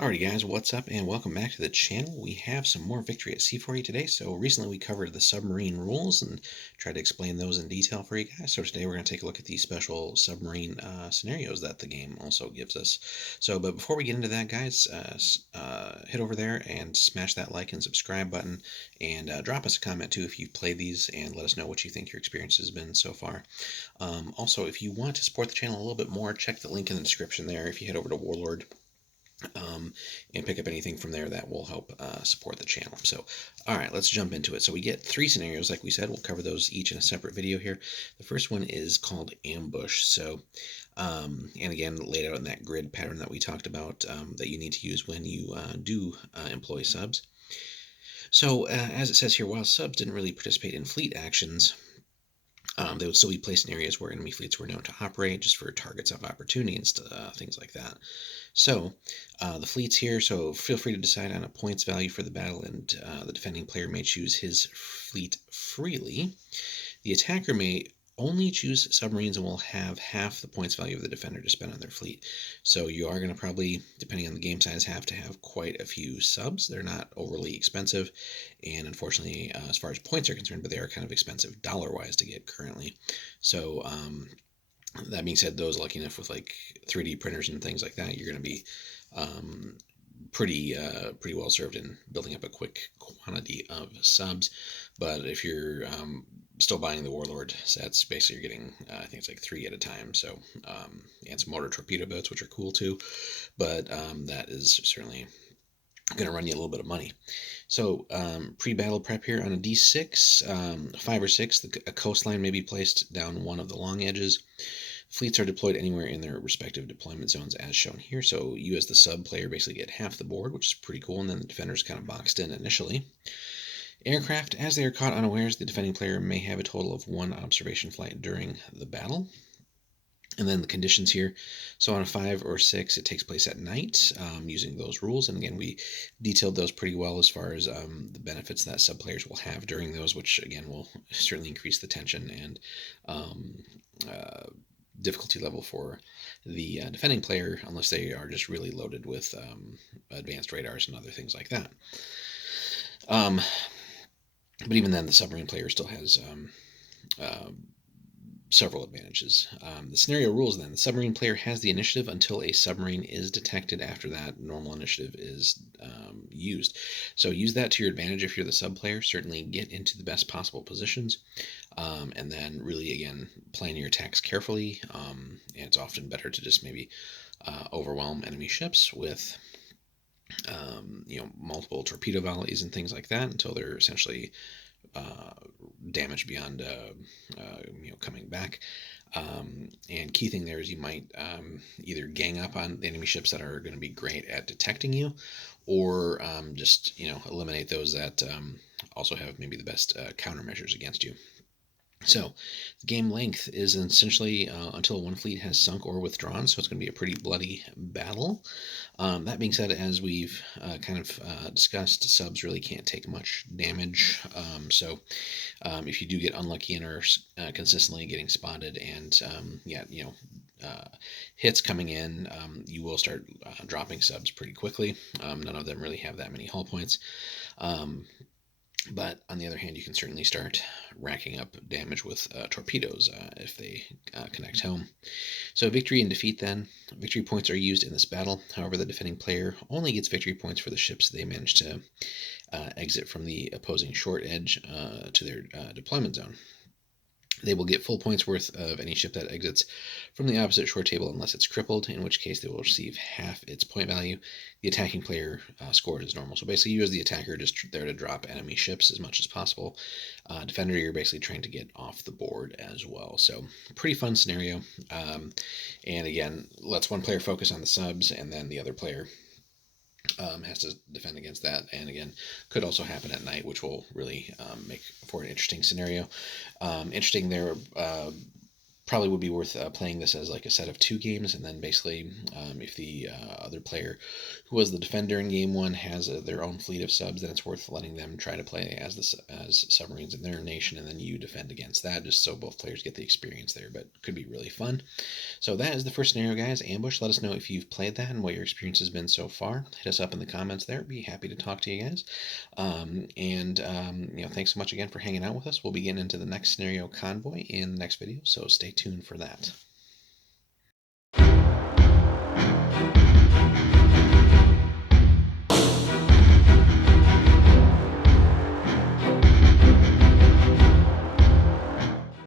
Alrighty guys, what's up and welcome back to the channel. We have some more Victory at Sea for you today. So recently we covered the submarine rules and tried to explain those in detail for you guys. So today we're going to take a look at these special submarine scenarios that the game also gives us. But before we get into that guys, head over there and smash that like and subscribe button and drop us a comment too if you've played these and let us know what you think your experience has been so far. Also, if you want to support the channel a little bit more, check the link in the description there if you head over to Warlord and pick up anything from there that will help support the channel. So, all right, let's jump into it. So we get 3 scenarios, like we said. We'll cover those each in a separate video here. The first one is called Ambush. So, and again, laid out in that grid pattern that we talked about that you need to use when you do employ subs. So, as it says here, while subs didn't really participate in fleet actions, they would still be placed in areas where enemy fleets were known to operate, just for targets of opportunity and things like that. So, the fleets here, so feel free to decide on a points value for the battle, and the defending player may choose his fleet freely. The attacker may only choose submarines and will have half the points value of the defender to spend on their fleet. So you are going to probably, depending on the game size, have to have quite a few subs. They're not overly expensive, and unfortunately, as far as points are concerned, but they are kind of expensive dollar-wise to get currently. So that being said, those lucky enough with like 3D printers and things like that, you're going to be pretty well served in building up a quick quantity of subs. But if you're still buying the Warlord sets, basically you're getting I think it's like 3 at a time. So and some mortar torpedo boats, which are cool too. But that is certainly going to run you a little bit of money. So pre-battle prep here on a D6, 5 or 6, a coastline may be placed down one of the long edges. Fleets are deployed anywhere in their respective deployment zones as shown here. So you as the sub player basically get half the board, which is pretty cool, and then the defender's kind of boxed in initially. Aircraft, as they are caught unawares, the defending player may have a total of 1 observation flight during the battle. And then the conditions here. So on a 5 or 6, it takes place at night using those rules. And again, we detailed those pretty well as far as the benefits that sub players will have during those, which again will certainly increase the tension and difficulty level for the defending player, unless they are just really loaded with advanced radars and other things like that. But even then, the submarine player still has several advantages. The scenario rules then. The submarine player has the initiative until a submarine is detected. After that, normal initiative is used. So use that to your advantage if you're the sub player. Certainly get into the best possible positions. And then really, again, plan your attacks carefully. And it's often better to just maybe overwhelm enemy ships with multiple torpedo volleys and things like that until they're essentially damage beyond coming back. And key thing there is you might either gang up on the enemy ships that are going to be great at detecting you, or just eliminate those that also have maybe the best countermeasures against you. So the game length is essentially until one fleet has sunk or withdrawn, so it's going to be a pretty bloody battle. That being said, as we've discussed, subs really can't take much damage. So if you do get unlucky and are consistently getting spotted and hits coming in, you will start dropping subs pretty quickly. None of them really have that many hull points. But on the other hand, you can certainly start racking up damage with torpedoes if they connect home. So victory and defeat then. Victory points are used in this battle. However, the defending player only gets victory points for the ships they manage to exit from the opposing short edge to their deployment zone. They will get full points worth of any ship that exits from the opposite shore table unless it's crippled, in which case they will receive half its point value. The attacking player scored as normal. So basically you as the attacker are just there to drop enemy ships as much as possible. Defender, you're basically trying to get off the board as well. So pretty fun scenario. And again, lets one player focus on the subs, and then the other player has to defend against that. And again, could also happen at night, which will really make for an interesting scenario. Interesting there, probably would be worth playing this as like a set of 2 games, and then basically if the other player who was the defender in game 1 has their own fleet of subs, then it's worth letting them try to play as submarines in their nation, and then you defend against that, just so both players get the experience there. But could be really fun. So that is the first scenario, guys. Ambush. Let us know if you've played that and what your experience has been so far. Hit us up in the comments there. Be happy to talk to you guys. Thanks so much again for hanging out with us. We'll be getting into the next scenario, Convoy, in the next video, so stay tuned for that.